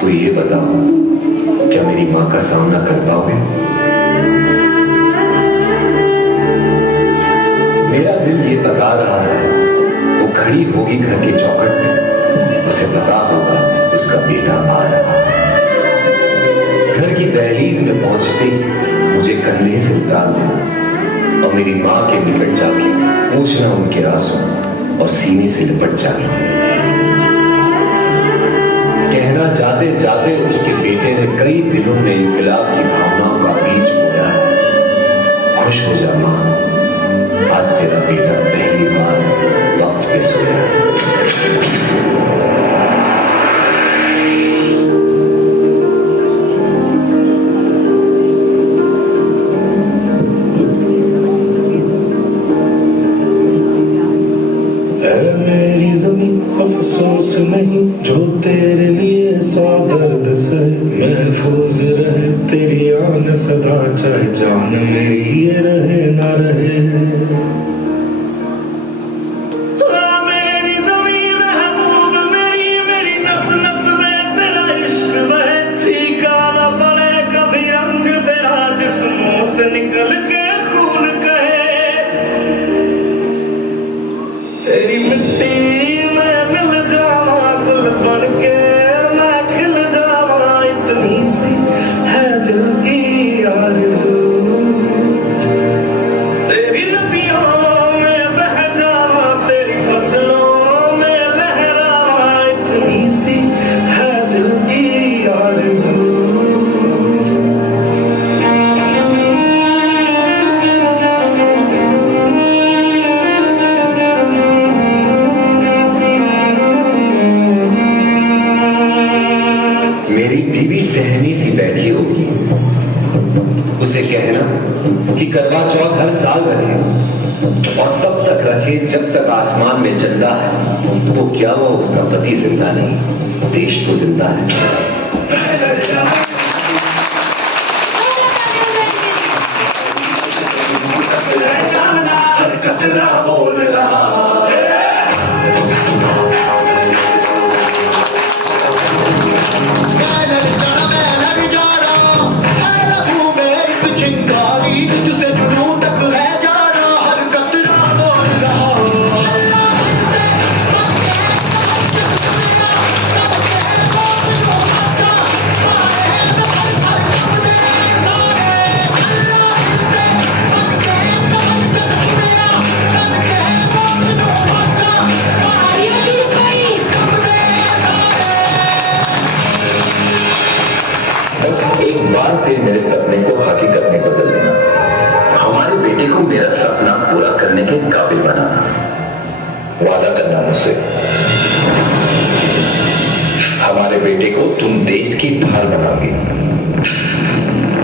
तो ये बताओ, क्या मेरी माँ का सामना कर पाओगे? मेरा दिल ये बता रहा है, वो खड़ी होगी घर के चौखट में, उसे पता होगा उसका बेटा आ रहा है। घर की दहलीज में पहुंचते ही मुझे कंधे से उतार देना और मेरी माँ के निकट जाके पूछना उनके आंसू और सीने से लिपट जाना। कहना जाते जाते उसके बेटे ने कई दिनों में इनकलाब की भावनाओं का बीज बोया है। खुश हो जा माँ, आज तेरा बेटा पहली बार वक्त पे सोया है। मेरी ज़मीं अफसोस नहीं जो तेरे लिए सौ दर्द से महफूज रहे तेरी आन सदा, चाहे जान मेरी ये रहे ना रहे। मेरी ज़मीं महबूब मेरी, मेरी नस नस में तेरा इश्क बहे, फीका न पड़े कभी रंग तेरा जिस्मों से निकल के खून कहे। तेरी मिट्टी में मिल जावा गुल बन के मैं खिल जावा, इतनी सी है दिल की आरज़ू। तेरी नदियों में बह जावा, तेरी फसलों में लहरावा, इतनी सी है दिल की आरज़ू। मेरी बीवी सहनी सी बैठी होगी, उसे कहना कि करवा चौथ हर साल रखे और तब तक रखे जब तक आसमान में चंदा है। तो क्या वो उसका पति जिंदा नहीं, देश तो जिंदा है। हर कतरा बोल रहा एक बार फिर मेरे सपने को हकीकत में बदल देना। हमारे बेटे को मेरा सपना पूरा करने के काबिल बनाना। वादा करना मुझसे, हमारे बेटे को तुम देश की ढाल बनाओगी,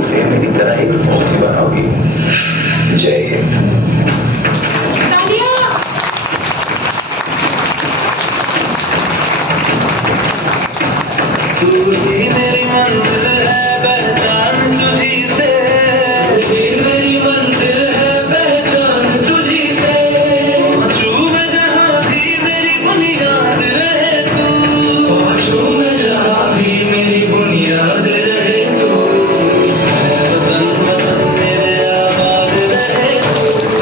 उसे मेरी तरह एक फौजी बनाओगी। जय हिंद। तू ही मेरी मंजिल है, पहचान तुझी से। तू ही मेरी मंजिल है, पहचान तुझी से। पहुंचूं मैं जहां भी मेरी बुनियाद रहे तू, पहुंचूं मैं जहां भी मेरी बुनियाद रहे तू। है वतन वतन मेरे आबाद रहे तू।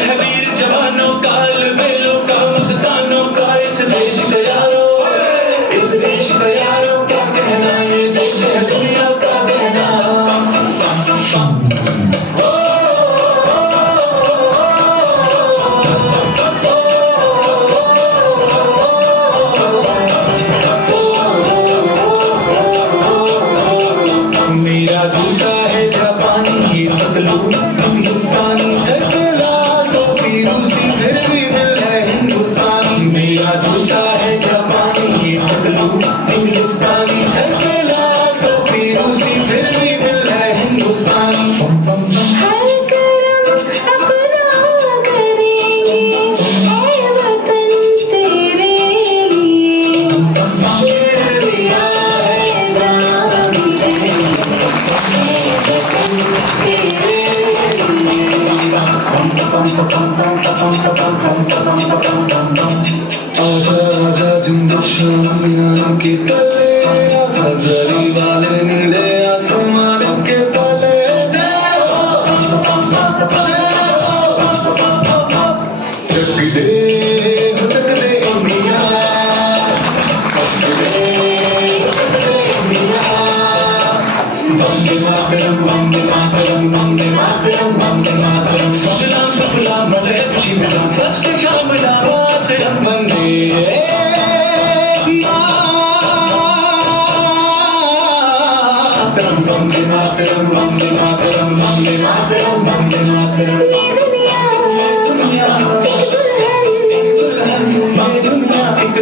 है वीर जवानों का, अलबेलों का, मस्तानों का, इस देश का यारो, इस देश का यारो, क्या कहना, ये देश है दुनिया का कहना। मेरा जूता है जापानी, ये पतलून हिंदुस्तानी, सर पे लाल टोपी रूसी, फिर भी दिल है हिंदुस्तानी। मेरा जूता है जापानी, ये पतलून हिंदुस्तानी, सर पे लाल टोपी रूसी, फिर भी दिल है हिंदुस्तानी। हर करम अपना करेंगे, ऐ वतन तेरे लिए। दिल दिया है जान भी देंगे, ऐ वतन तेरे आजा आजा जिंदू शामियां के तले, आजा जरी वाले नीले आसमान के तले। चक दे मियां, चक दे मियां। वंदे मातरम, वंदे मातरम, वंदे मातरम, वंदे मातरम। सुजलाम सुफलाम मलयज शिवलाम, सत्य श्यामलाम मातरम वंदे मातरम, वंदे मातरम, वंदे मातरम, वंदे मातरम, वंदे मातरम। ये दुनिया एक दुल्हन, ये दुनिया एक दुल्हन, दुल्हन के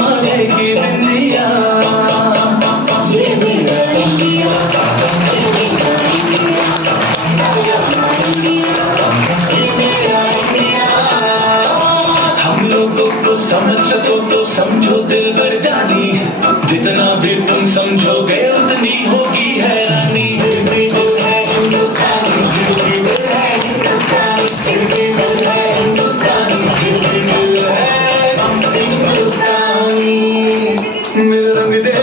माथे की बिंदिया। ये मेरा इंडिया, ये मेरा इंडिया। हम लोगों को समझ सको तो समझो दिल भर जानी, जितना भी तुम समझोगे उतनी होगी हैरानी। दिल भी दिल है हिंदुस्तानी, दिल भी दिल है हिंदुस्तानी, दिल भी दिल है हिंदुस्तानी, दिल भी दिल है हिंदुस्तानी। मेरा रंग दे,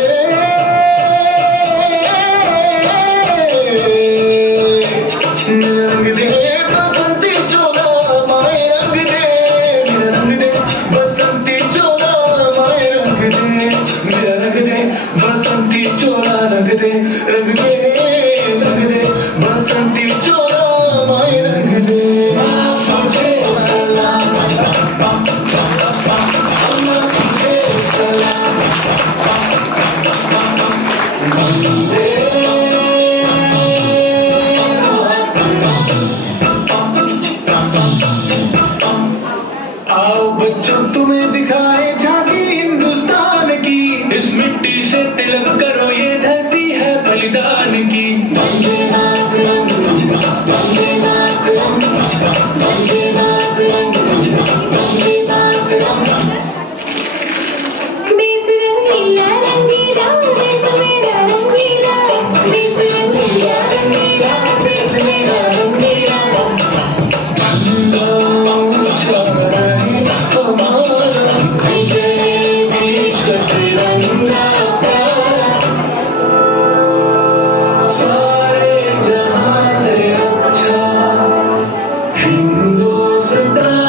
मेरा रंग दे बसंती चोला, माए रंग दे, मेरा रंग दे बसंती चोला, माए रंग दे, मेरा रंग दे बसंती चोला, रंग दे, रंग दे, रंग दे बसंती चोला, माए रंग दे। तुझे सलाम, तुझे सलाम, वंदे आओ बच्चों तुम्हें दिखाए झांकी हिंदुस्तान की, इस मिट्टी से तिलक करो, ये धरती है बलिदान की। वंदे मातरम, वंदे मातरम, वंदे मातरम, वंदे मातरम। देश रंगीला रंगीला, देश मेरा रंगीला, देश रंगीला रंगीला, देश मेरा रंगीला। झंडा ऊंचा रहे हमारा, विजय भी तिरंगा प्यारा। सारे जहां से अच्छा हिंदुस्तान